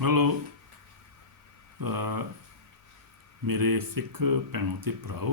Hello. ਮੇਰੇ ਸਿੱਖ ਭੈਣੋਂ ਤੇ ਭਰਾਓ,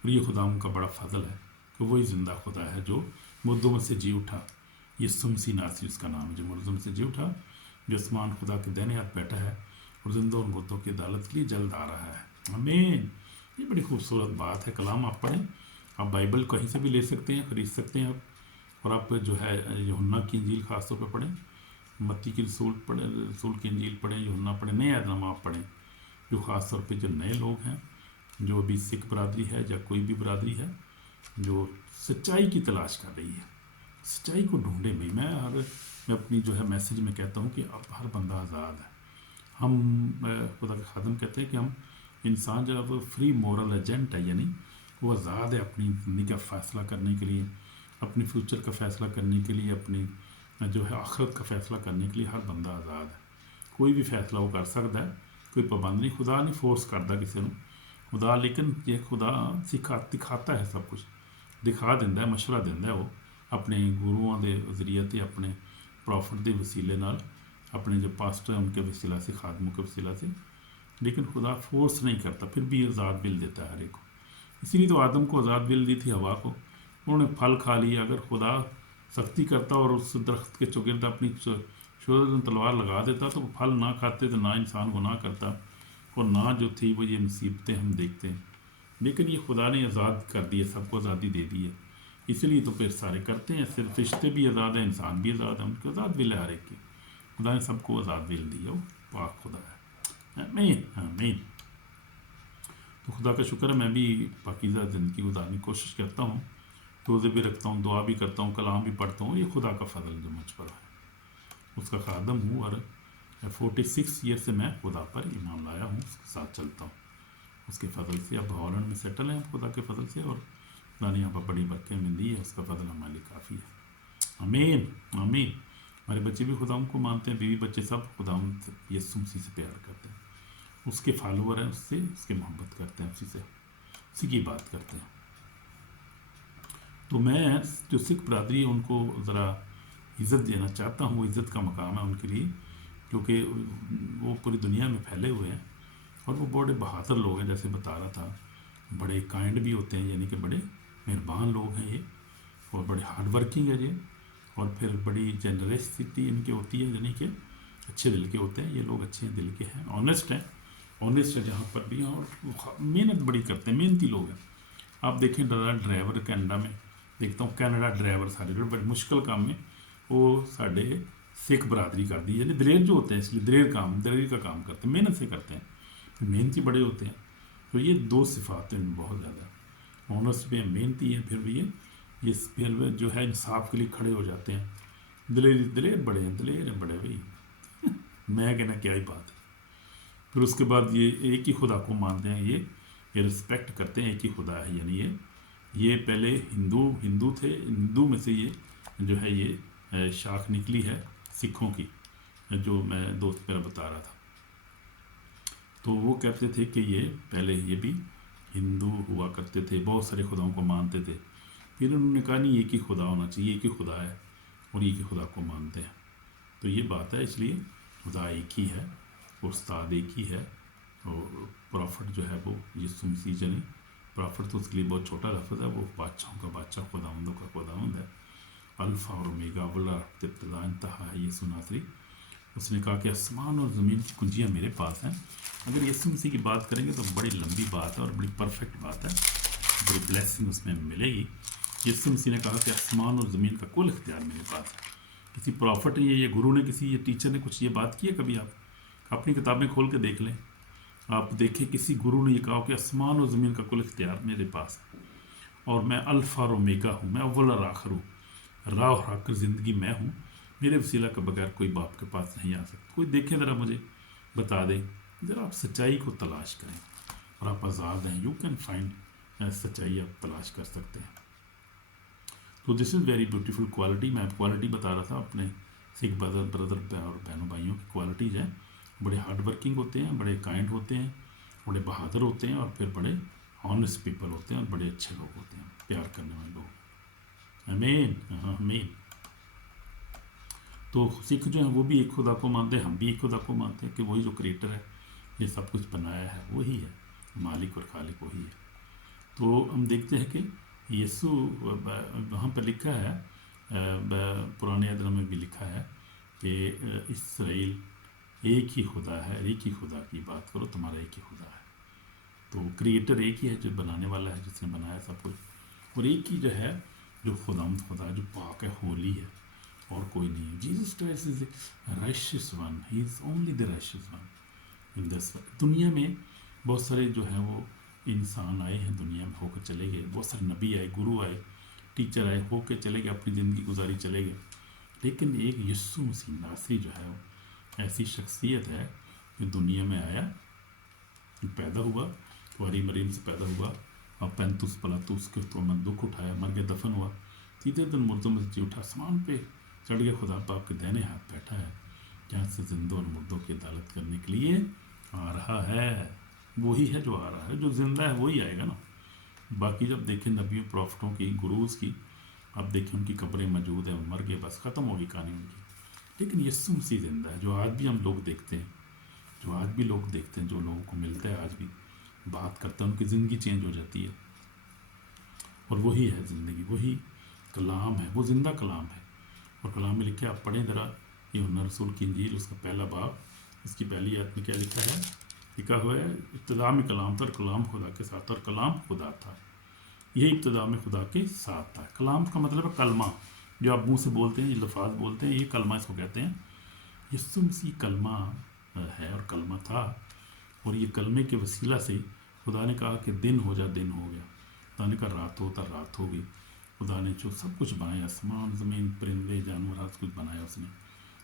اور یہ خدا کا بڑا فضل ہے کہ وہی زندہ خدا ہے جو مردوں میں سے جی اٹھا. یسوع مسیح ناصری اس کا نام ہے، جو مردوں میں سے جی اٹھا، جو آسمان خدا کے دائنے ہاتھ بیٹھا ہے اور زندوں اور مردوں کی عدالت کے لیے جلد آ رہا ہے. آمین. یہ بڑی خوبصورت بات ہے. کلام آپ پڑھیں، آپ بائبل کہیں سے بھی لے سکتے ہیں، خرید سکتے ہیں آپ، اور آپ جو ہے یوحنا کی انجیل خاص طور پہ پڑھیں، متی کی رسول پڑھیں، رسول کی انجیل پڑھیں، یوحنا پڑھیں، نئے عہد نامہ آپ پڑھیں، جو خاص طور پہ جو نئے لوگ ہیں، جو ابھی سکھ برادری ہے یا کوئی بھی برادری ہے جو سچائی کی تلاش کر رہی ہے، سچائی کو ڈھونڈے. میں اپنی جو ہے میسیج میں کہتا ہوں کہ اب ہر بندہ آزاد ہے. ہم خدا کے خادم کہتے ہیں کہ ہم انسان جو ہے وہ فری مورل ایجنٹ ہے، یعنی وہ آزاد ہے اپنی زندگی کا فیصلہ کرنے کے لیے، اپنی فیوچر کا فیصلہ کرنے کے لیے، اپنی جو ہے آخرت کا فیصلہ کرنے کے لیے ہر بندہ آزاد ہے. کوئی بھی فیصلہ وہ کر سکتا ہے، کوئی پابند نہیں. خدا نہیں فورس کرتا کسی نے خدا، لیکن یہ خدا دکھاتا ہے، سب کچھ دکھا دینا ہے، مشورہ دینا ہے. وہ اپنے گروؤں کے ذریعے تے، اپنے پروفٹ کے وسیلے نال، اپنے جو پاسٹر ہیں ان کے وسیلہ سے، خادموں کے وسیلہ سے. لیکن خدا فورس نہیں کرتا، پھر بھی آزاد ول دیتا ہے ہر ایک کو. اسی لیے تو آدم کو آزاد ول دی تھی، ہوا کو، انہوں نے پھل کھا لیا. اگر خدا سختی کرتا اور اس درخت کے چوگرد اپنی شوذ تلوار لگا دیتا تو وہ پھل نہ کھاتے، تو نہ انسان گناہ کرتا، اور نہ جو تھی وہ یہ مصیبتیں ہم دیکھتے ہیں. لیکن یہ خدا نے آزاد کر دی ہے، سب کو آزادی دے دی ہے. اس لیے تو پھر سارے کرتے ہیں. صرف فرشتے بھی آزاد ہیں، انسان بھی آزاد ہیں، ان کو آزاد ول ہے ہر ایک کی. خدا نے سب کو آزاد ول دی ہے، وہ پاک خدا ہے. آمین آمین. تو خدا کا شکر ہے، میں بھی پاکیزہ زندگی گزارنے کی کوشش کرتا ہوں، روزے بھی رکھتا ہوں، دعا بھی کرتا ہوں، کلام بھی پڑھتا ہوں. یہ خدا کا فضل جو مجھ پر ہے، اس کا خادم ہوں. اور 46 ایئر سے میں خدا پر ایمان لایا ہوں، اس کے ساتھ چلتا ہوں اس کے فضل سے. اب ہالینڈ میں سیٹل ہیں خدا کے فضل سے، اور خدا نے یہاں پر بڑی برکتیں میں دی ہے، اس کا فضل ہمارے لیے کافی ہے. آمین آمین. ہمارے بچے بھی خدا کو مانتے ہیں، بیوی بچے سب خدا یسوع مسیح سے پیار کرتے ہیں، اس کے فالوور ہیں، اس سے اس کے محبت کرتے ہیں، اسی کی بات کرتے ہیں. تو میں جو سکھ برادری ہے ان کو ذرا عزت دینا چاہتا ہوں. وہ عزت کا مقام ہے ان کے لیے، کیونکہ وہ پوری دنیا میں پھیلے ہوئے ہیں، اور وہ بڑے بہادر لوگ ہیں. جیسے بتا رہا تھا، بڑے کائنڈ بھی ہوتے ہیں، یعنی کہ بڑے مہربان لوگ ہیں یہ، اور بڑے ہارڈ ورکنگ ہے یہ، اور پھر بڑی جنرسٹی ان کی ہوتی ہے، یعنی کہ اچھے دل کے ہوتے ہیں یہ لوگ، اچھے دل کے ہیں، آنیسٹ ہے جہاں پر بھی ہیں، اور محنت بڑی کرتے ہیں، محنتی لوگ ہیں. آپ دیکھیں ڈرائیور کینیڈا میں دیکھتا ہوں، کینیڈا ڈرائیور سارے جو بڑے مشکل کام میں وہ سارے سکھ برادری کر دی، یعنی دلیر جو ہوتے ہیں، اس لیے دلیری کا کام کرتے ہیں، محنت سے کرتے ہیں، محنتی بڑے ہوتے ہیں. تو یہ دو صفات ہیں بہت زیادہ، آنیسٹ بھی ہیں، محنتی ہیں، پھر بھی یہ پھر جو ہے انصاف کے لیے کھڑے ہو جاتے ہیں. دلیر بڑے ہیں، دلیر ہیں بڑے بھائی. میں کہنا کیا ہی بات ہے. پھر اس کے بعد یہ ایک ہی خدا کو مانتے ہیں، یہ رسپیکٹ کرتے ہیں، ایک ہی خدا ہے. یعنی یہ پہلے ہندو تھے، ہندو میں سے یہ جو ہے یہ شاخ نکلی ہے سکھوں کی، جو میں دوست میرا بتا رہا تھا. تو وہ کہتے تھے کہ یہ پہلے یہ بھی ہندو ہوا کرتے تھے، بہت سارے خداؤں کو مانتے تھے. پھر انہوں نے کہا نہیں، ایک ہی خدا ہونا چاہیے، ایک ہی خدا ہے، اور ایک ہی خدا کو مانتے ہیں. تو یہ بات ہے، اس لیے خدا ایک ہی ہے، استاد ایک ہی ہے، اور پروفٹ جو ہے وہ یسوع مسیح جنی. پروفٹ تو اس کے لیے بہت چھوٹا لفظ ہے، وہ بادشاہوں کا بادشاہ، خداوندوں کا خداوند ہے. الفا اور اومیگا، اولا ابتدا انتہا ہے یسوع ناصری. اس نے کہا کہ آسمان اور زمین کی کنجیاں میرے پاس ہیں. اگر یسوع مسیح کی بات کریں گے تو بڑی لمبی بات ہے اور بڑی پرفیکٹ بات ہے، بڑی بلیسنگ اس میں ملے گی. یسوع مسیح نے کہا کہ آسمان اور زمین کا کل اختیار میرے پاس ہے. کسی پروفٹ نے یہ گرو نے، کسی یہ ٹیچر نے کچھ یہ بات کی ہے کبھی؟ آپ اپنی کتابیں کھول کے دیکھ لیں، آپ دیکھیں کسی گرو نے یہ کہا کہ آسمان اور زمین کا کل اختیار میرے پاس ہے، اور میں الفا اور اومیگا ہوں، میں اول اور آخر ہوں، راہ اور حق زندگی میں ہوں، میرے وسیلہ کے بغیر کوئی باپ کے پاس نہیں آ سکتا. کوئی دیکھیں ذرا، مجھے بتا دیں ذرا. آپ سچائی کو تلاش کریں اور آپ آزاد ہیں. یو کین فائنڈ، سچائی آپ تلاش کر سکتے ہیں. تو دس از ویری بیوٹیفل کوالٹی. میں کوالٹی بتا رہا تھا اپنے سکھ برادر اور بہنوں بھائیوں کی کوالٹیز ہیں. بڑے ہارڈ ورکنگ ہوتے ہیں، بڑے کائنڈ ہوتے ہیں، بڑے بہادر ہوتے ہیں، اور پھر بڑے آنیسٹ پیپل ہوتے ہیں، اور بڑے اچھے لوگ ہوتے ہیں، پیار کرنے والے لوگ. آمین آمین. تو سکھ جو ہیں وہ بھی ایک خدا کو مانتے ہیں، ہم بھی ایک خدا کو مانتے ہیں کہ وہی جو کریٹر ہے، یہ سب کچھ بنایا ہے، وہی ہے، مالک اور خالق وہی ہے. تو ہم دیکھتے ہیں کہ یسوع وہاں پہ لکھا ہے، پرانے عہد میں بھی لکھا ہے کہ اسرائیل ایک ہی خدا ہے، ایک ہی خدا کی بات کرو، تمہارا ایک ہی خدا ہے۔ تو کریٹر ایک ہی ہے جو بنانے والا ہے، جس نے بنایا سب کچھ، اور ایک ہی جو ہے جو خدا جو پاک ہے، ہولی ہے، اور کوئی نہیں۔ Jesus Christ is a righteous one, he is only the righteous one in this. دنیا میں بہت سارے جو ہیں وہ انسان آئے ہیں، دنیا میں ہو کے چلے گئے، بہت سارے نبی آئے، گرو آئے، ٹیچر آئے، ہو کے چلے گئے، اپنی زندگی گزاری چلے گئے، لیکن ایک یسوع مسیح ناصری جو ہے وہ ایسی شخصیت ہے جو دنیا میں آیا، پیدا ہوا، کواری مریم سے پیدا ہوا، اور پینتوس پلاطوس کے تو میں دکھ اٹھایا، مر کے دفن ہوا، تیسرے دن مردوں میں سے جی اٹھا، آسمان پہ چڑھ گیا، خدا پاک کے دہنے ہاتھ بیٹھا ہے، جہاں سے زندوں اور مردوں کی عدالت کرنے کے لیے آ رہا ہے۔ وہی ہے جو آ رہا ہے، جو زندہ ہے وہی آئے گا نا۔ باقی جب دیکھیں نبیوں پروفٹوں کی، گروز کی، اب دیکھیں ان کی قبریں موجود ہیں، وہ مر گئے، بس ختم ہوگی کہانی ان کی، لیکن یسوع مسیح زندہ ہے، جو آج بھی ہم لوگ دیکھتے ہیں، جو آج بھی لوگ دیکھتے ہیں، جو لوگوں کو ملتا ہے آج بھی، بات کرتا ہے، ان کی زندگی چینج ہو جاتی ہے، اور وہی ہے زندگی، وہی کلام ہے، وہ زندہ کلام ہے۔ اور کلام میں لکھا ہے، آپ پڑھیں ذرا یوحنا رسول کی انجیل، اس کا پہلا باب، اس کی پہلی آیت میں کیا لکھا ہے؟ لکھا ہوا ہے، ابتدا میں کلام تھا، اور کلام خدا کے ساتھ، اور کلام خدا تھا، یہ ابتدا میں خدا کے ساتھ تھا۔ کلام کا مطلب ہے کلمہ، جو آپ منہ سے بولتے ہیں، یہ لفاظ بولتے ہیں، یہ کلمہ اس کو کہتے ہیں۔ یسوع مسیح کلمہ ہے اور کلمہ تھا، اور یہ کلمے کے وسیلہ سے خدا نے کہا کہ دن ہو جا، دن ہو گیا، خدا نے کہا رات ہوتا، رات ہو گئی۔ خدا نے جو سب کچھ بنایا، آسمان زمین پرندے جانور، سب کچھ بنایا اس نے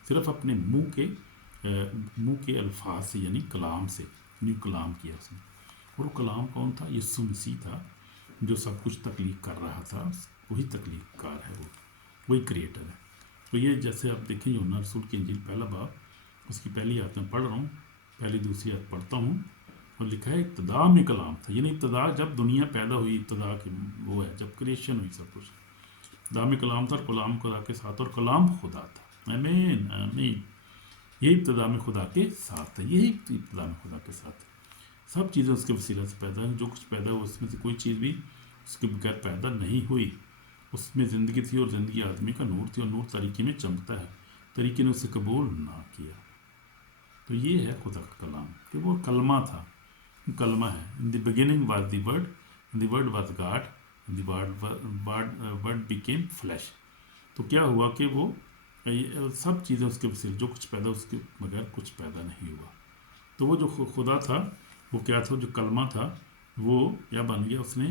صرف اپنے منہ کے الفاظ سے، یعنی کلام سے، نیو کلام کیا اس نے۔ اور وہ کلام کون تھا؟ یسوع مسیح تھا، جو سب کچھ تخلیق کر رہا تھا، وہی تخلیق کار ہے، وہی کریٹر ہے۔ تو یہ جیسے آپ دیکھیں یوحنا رسول کی انجیل پہلا باب، اس کی پہلی آیت میں پڑھ رہا ہوں، پہلی دوسری آیت پڑھتا ہوں، اور لکھا ہے ابتدا میں کلام تھا، یعنی ابتدا جب دنیا پیدا ہوئی، ابتدا کی وہ ہے جب کریشن ہوئی سب کچھ، ابتدا میں کلام تھا، اور کلام خدا کے ساتھ، اور کلام خدا تھا۔ آمین آمین۔ یہ ابتدا میں خدا کے ساتھ ہے، یہی ابتدا میں خدا کے ساتھ ہے، سب چیزیں اس کے وسیلہ سے پیدا ہیں، جو کچھ پیدا ہوا اس میں سے کوئی چیز بھی اس کے بغیر پیدا نہیں ہوئی۔ اس میں زندگی تھی، اور زندگی آدمی کا نور تھی، اور نور طریقے میں چمکتا ہے، طریقے نے اسے قبول نہ کیا۔ تو یہ ہے خدا کا کلام، کہ وہ کلمہ تھا، کلمہ ہے۔ In the beginning was the word, and the word was God, and the word became flesh. تو کیا ہوا کہ وہ سب چیزیں اس کے وسیلے، جو کچھ پیدا اس کے بغیر کچھ پیدا نہیں ہوا۔ تو وہ جو خدا تھا وہ کیا تھا؟ جو کلمہ تھا وہ کیا بن گیا؟ اس نے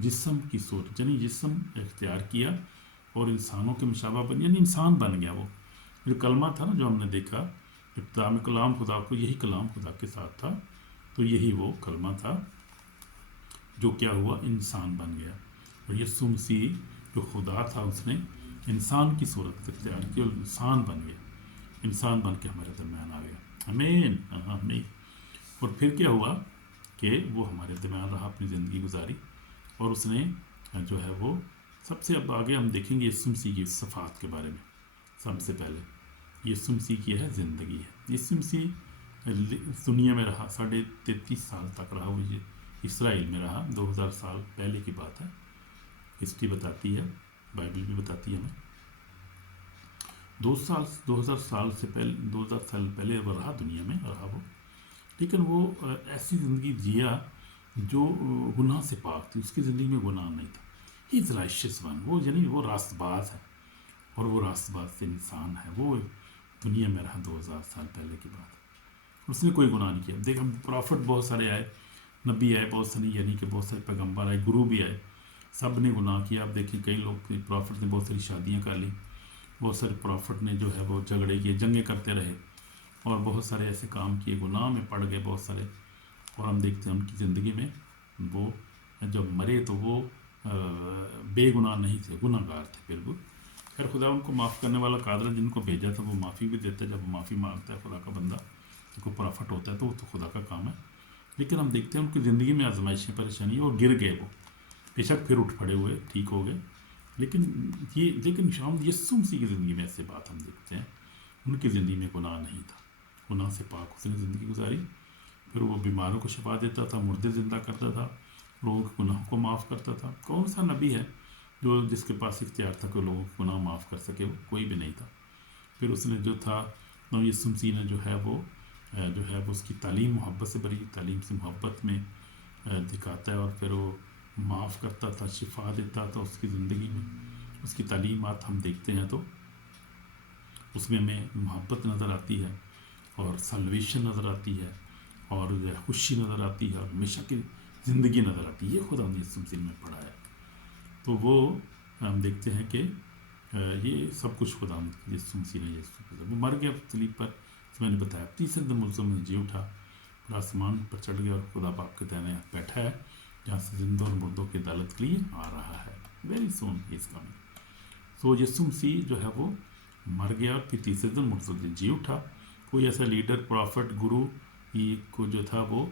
جسم کی صورت، یعنی جسم اختیار کیا، اور انسانوں کے مشابہ بن، یعنی انسان بن گیا۔ وہ جو کلمہ تھا نا، جو ہم نے دیکھا ابتدا میں کلام خدا کو، یہی کلام خدا کے ساتھ تھا، تو یہی وہ کلمہ تھا جو کیا ہوا؟ انسان بن گیا۔ اور یسوع مسیح جو خدا تھا، اس نے انسان کی صورت اختیار کی، اور انسان بن گیا، انسان بن کے ہمارے درمیان آ گیا۔ آمین آمین۔ اور پھر کیا ہوا کہ وہ ہمارے درمیان رہا، اپنی زندگی گزاری، اور اس نے جو ہے وہ سب سے، اب آگے ہم دیکھیں گے یسوع مسیح کی صفات کے بارے میں۔ سب سے پہلے یسوع مسیح کی ہے زندگی ہے۔ یسوع مسیح دنیا میں رہا، 33.5 سال تک رہا، وہ اسرائیل میں رہا، 2000 سال پہلے کی بات ہے، ہسٹری بتاتی ہے، بائبل بھی بتاتی ہے ہمیں۔ 2000 سال سے پہلے، 2000 سال پہلے وہ رہا، دنیا میں رہا وہ، لیکن وہ ایسی زندگی جیا جو گناہ سے پاک تھی، اس کی زندگی میں گناہ نہیں تھا۔ ہی از رائشیس ون، وہ یعنی وہ راست باز ہے، اور وہ راست باز سے انسان ہے، وہ دنیا میں رہا 2000 سال پہلے کی بات، اس نے کوئی گناہ نہیں کیا۔ دیکھ، ہم پروفٹ بہت سارے آئے، نبی آئے بہت سارے، یعنی کہ بہت سارے پیغمبر آئے، گرو بھی آئے، سب نے گناہ کیا۔ اب دیکھیں کئی لوگ، پروفٹ نے بہت ساری شادیاں کر لی، بہت سارے پروفٹ نے جو ہے وہ جھگڑے کیے، جنگیں کرتے رہے، اور بہت سارے ایسے کام کیے، گناہ میں پڑ گئے بہت سارے، اور ہم دیکھتے ہیں ان کی زندگی میں وہ جب مرے تو وہ بے گناہ نہیں تھے، گناہ گار تھے بالکل۔ خیر خدا ان کو معاف کرنے والا قادر ہے، جن کو بھیجا تھا وہ معافی بھی دیتا ہے، جب وہ معافی مانگتا ہے خدا کا بندہ، جب کوئی پرافٹ ہوتا ہے تو وہ تو خدا کا کام ہے۔ لیکن ہم دیکھتے ہیں ان کی زندگی میں آزمائشیں، پریشانی، اور گر گئے وہ، بے شک پھر اٹھ پڑے ہوئے، ٹھیک ہو گئے، لیکن شام یسوع مسیح کی زندگی میں ایسے بات ہم دیکھتے ہیں، ان کی زندگی میں گناہ نہیں تھا، گناہ سے پاک اس نے زندگی گزاری۔ پھر وہ بیماروں کو شفا دیتا تھا، مردے زندہ کرتا تھا، لوگوں کے گناہوں کو معاف کرتا تھا. کون سا نبی ہے جو جس کے پاس اختیار تھا کہ لوگوں کے گناہ معاف کر سکے؟ وہ کوئی بھی نہیں تھا. پھر اس نے جو تھا نبی یسوع مسیح نے جو ہے وہ اس کی تعلیم محبت سے بھری تعلیم سے محبت میں دکھاتا ہے، اور پھر وہ معاف کرتا تھا، شفا دیتا تھا اس کی زندگی میں. اس کی تعلیمات ہم دیکھتے ہیں تو اس میں ہمیں محبت نظر آتی ہے، اور سلویشن نظر آتی ہے، اور جو ہے خوشی نظر آتی ہے، اور ہمیشہ کی زندگی نظر آتی ہے. یہ خدا نے یسوع مسیح میں پڑھا ہے. تو وہ ہم دیکھتے ہیں کہ یہ سب کچھ خدا یسوع مسیح نے وہ مر گیا صلیب پر، میں نے بتایا. تیسرے دن ملزم میں جی اٹھا اور آسمان پر چڑھ گیا، اور خدا باپ کے دائیں ہاتھ بیٹھا ہے، جہاں سے زندوں اور مردوں کی عدالت کے لیے آ رہا ہے. Very soon he is coming. سو یسوع مسیح جو ہے وہ مر گیا، اور پھر تیسرے دن مردوں سے جی اٹھا. کوئی ایسا لیڈر، پرافٹ، گرو کو جو تھا وہ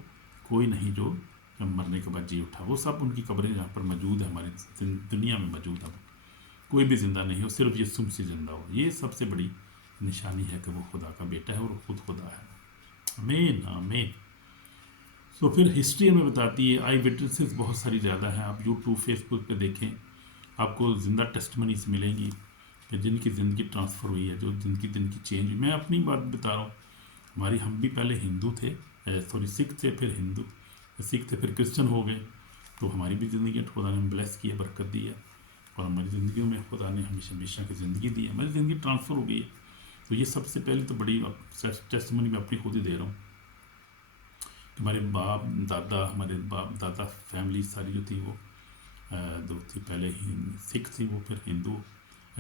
کوئی نہیں جو مرنے کے بعد جی اٹھا. وہ سب ان کی قبریں یہاں پر موجود ہیں، ہماری دنیا میں موجود ہے. کوئی بھی زندہ نہیں ہو، صرف یسوع مسیح زندہ ہو. یہ سب سے بڑی نشانی ہے کہ وہ خدا کا بیٹا ہے اور خود خدا ہے. آمین آمین. سو پھر ہسٹری ہمیں بتاتی ہے، آئی وٹنسز بہت ساری زیادہ ہیں. آپ یوٹیوب، فیس بک پہ دیکھیں، آپ کو زندہ ٹیسٹمنیز ملیں گی کہ جن کی زندگی ٹرانسفر ہوئی ہے، جو جن کی چینج ہوئی. میں اپنی بات بتا رہا ہوں. ہم بھی پہلے ہندو تھے، سکھ تھے، پھر سکھ تھے، پھر کرسچن ہو گئے. تو ہماری بھی زندگی خدا نے بلیس کی ہے، برکت دی ہے، اور ہماری زندگیوں میں خدا نے ہمیشہ کی زندگی دی ہے. ہماری زندگی ٹرانسفر ہو گئی ہے. تو یہ سب سے پہلے تو بڑی ٹیسٹمنی میں اپنی خود ہی دے رہا ہوں کہ ہمارے باپ دادا فیملی ساری جو تھی وہ دو تھی. پہلے سکھ تھی، وہ پھر ہندو،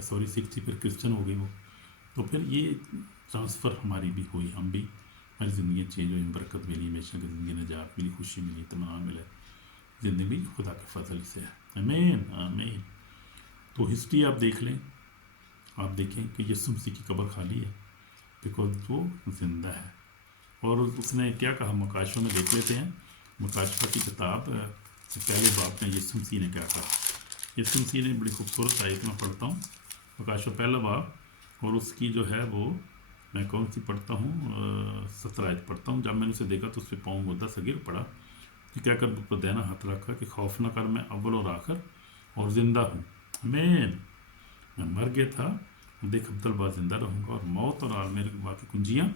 سکھ تھی، پھر کرسچن ہو گئی وہ. تو پھر یہ ٹرانسفر ہماری بھی ہوئی، ہم بھی ہماری زندگیاں چینج ہوئی، برکت ملی، ہمیشہ کی زندگی نجات ملی، خوشی ملی، اطمینان ملے. زندگی خدا کے فضل سے ہے. آمین آمین. تو ہسٹری آپ دیکھ لیں، آپ دیکھیں کہ یسوع مسیح کی قبر خالی ہے بیکاز وہ زندہ ہے. اور اس نے کیا کہا؟ مکاشفہ میں دیکھ لیتے ہیں. مکاشفہ کی کتاب سے پہلے باب میں یسوع مسیح نے کیا کہا. یسوع مسیح نے بڑی خوبصورت آیت میں پڑھتا ہوں، مکاشفہ پہلا باب، اور اس کی جو ہے وہ میں کون سی پڑھتا ہوں، 17 آیت پڑھتا ہوں. جب میں نے اسے دیکھا تو اس پہ پاؤں مدہ صغیر پڑا کہ کیا کر پر دینا ہاتھ رکھا کہ خوف نہ کر، میں اول اور آخر اور زندہ ہوں. میں مر گیا تھا، دیکھ عبدالبا زندہ رہوں گا، اور موت اور عالم کی کنجیاں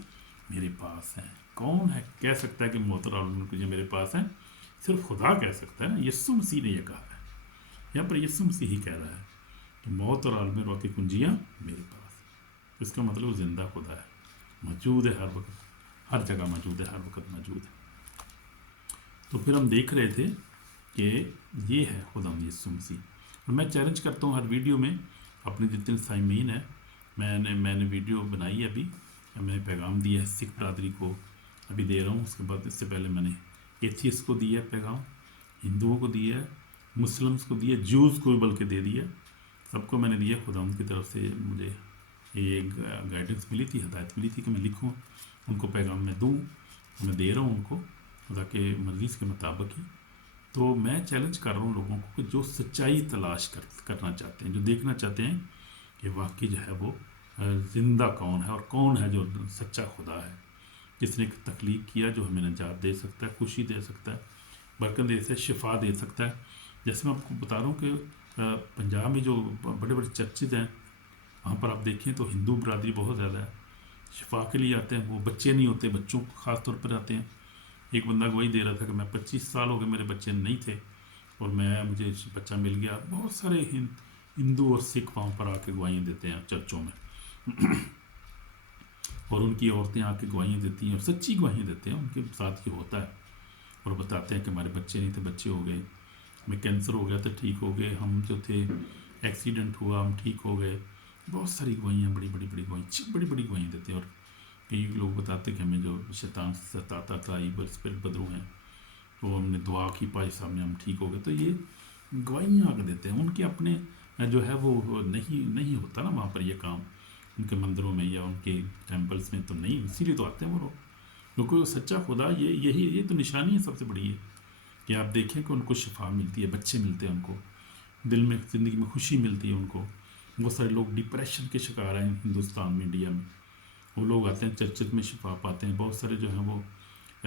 میرے پاس ہیں. کون ہے کہہ سکتا ہے کہ موت اور عالم کی کنجیاں میرے پاس ہیں؟ صرف خدا کہہ سکتا ہے نا. یسوع مسیح نے یہ کہا ہے. یہاں پر یسوع مسیح ہی کہہ رہا ہے کہ موت اور عالم کی کنجیاں میرے پاس. اس کا مطلب زندہ خدا ہے، موجود ہے ہر وقت، ہر جگہ موجود ہے، ہر وقت موجود ہے. تو پھر ہم دیکھ رہے تھے کہ یہ ہے خدا یسوع مسیح. اور میں چیلنج کرتا ہوں ہر ویڈیو میں اپنے جتنے سامعین ہیں، میں نے ویڈیو بنائی ہے، ابھی میں نے پیغام دیا ہے سکھ برادری کو، ابھی دے رہا ہوں. اس کے بعد اس سے پہلے میں نے ایتھیسٹ کو دیا ہے پیغام، ہندوؤں کو دیا ہے، مسلمس کو دیا، جوز کو بھی بلکہ دے دیا. سب کو میں نے دیا. خدا ان کی طرف سے مجھے یہ گائیڈنس ملی تھی، ہدایت ملی تھی کہ میں لکھوں، ان کو پیغام میں دوں. میں دے رہا ہوں ان کو خدا کے مرضی کے مطابق ہی. تو میں چیلنج کر رہا ہوں لوگوں کو کہ جو سچائی تلاش کرنا چاہتے ہیں، جو دیکھنا چاہتے ہیں کہ واقعی جو ہے وہ زندہ کون ہے، اور کون ہے جو سچا خدا ہے، جس نے ایک تخلیق کیا، جو ہمیں نجات دے سکتا ہے، خوشی دے سکتا ہے، برکت دے سکتا ہے، شفا دے سکتا ہے. جیسے میں آپ کو بتا رہا ہوں کہ پنجاب میں جو بڑے بڑے چرچز ہیں، وہاں پر آپ دیکھیں تو ہندو برادری بہت زیادہ ہے. شفا کے لیے آتے ہیں، وہ بچے نہیں ہوتے، بچوں کو خاص طور پر آتے ہیں. ایک بندہ گواہی دے رہا تھا کہ میں 25 سال ہو گئے میرے بچے نہیں تھے، اور مجھے بچہ مل گیا. بہت سارے ہندو اور سکھ وہاں پر آ کے گواہیاں دیتے ہیں چرچوں میں، اور ان کی عورتیں آ کے گواہیاں دیتی ہیں، اور سچی گواہیاں دیتے ہیں. ان کے ساتھ یہ ہوتا ہے، اور بتاتے ہیں کہ ہمارے بچے نہیں تھے، بچے ہو گئے، ہمیں کینسر ہو گیا تھا، ٹھیک ہو گئے، ہم جو تھے ایکسیڈنٹ ہوا، ہم ٹھیک ہو گئے. بہت ساری گواہیاں، بڑی گواہیاں دیتے ہیں. اور کئی لوگ بتاتے کہ ہمیں جو شیطان ستاتا تھا، ایول اسپرٹ بدرو ہیں، تو ہم نے دعا کی، پائی صاحب میں ہم ٹھیک ہو گئے. تو یہ گواہیاں آ کے دیتے ہیں. ان کے اپنے جو ہے وہ نہیں ہوتا نا وہاں پر یہ کام، ان کے مندروں میں یا ان کے ٹیمپلز میں تو نہیں، اسی لیے تو آتے ہیں وہ لوگ. کیونکہ وہ سچا خدا یہ تو نشانی ہے سب سے بڑی ہے کہ آپ دیکھیں کہ ان کو شفا ملتی ہے، بچے ملتے ہیں، ان کو دل میں، زندگی میں خوشی ملتی ہے ان کو. بہت سارے لوگ ڈپریشن کے شکار ہیں ہندوستان میں، انڈیا میں. وہ لوگ آتے ہیں چرچز میں، شفا پاتے ہیں. بہت سارے جو ہیں وہ